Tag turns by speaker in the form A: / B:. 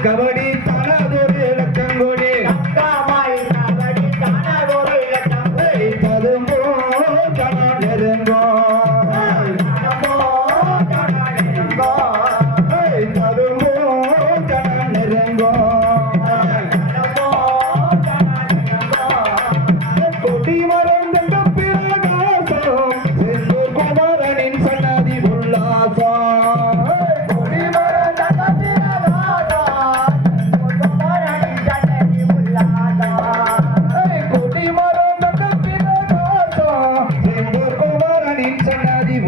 A: கபடி தனதொரு இலக்கங்கொடி ததும்போ தனம் நெருங்கோ சன்னதி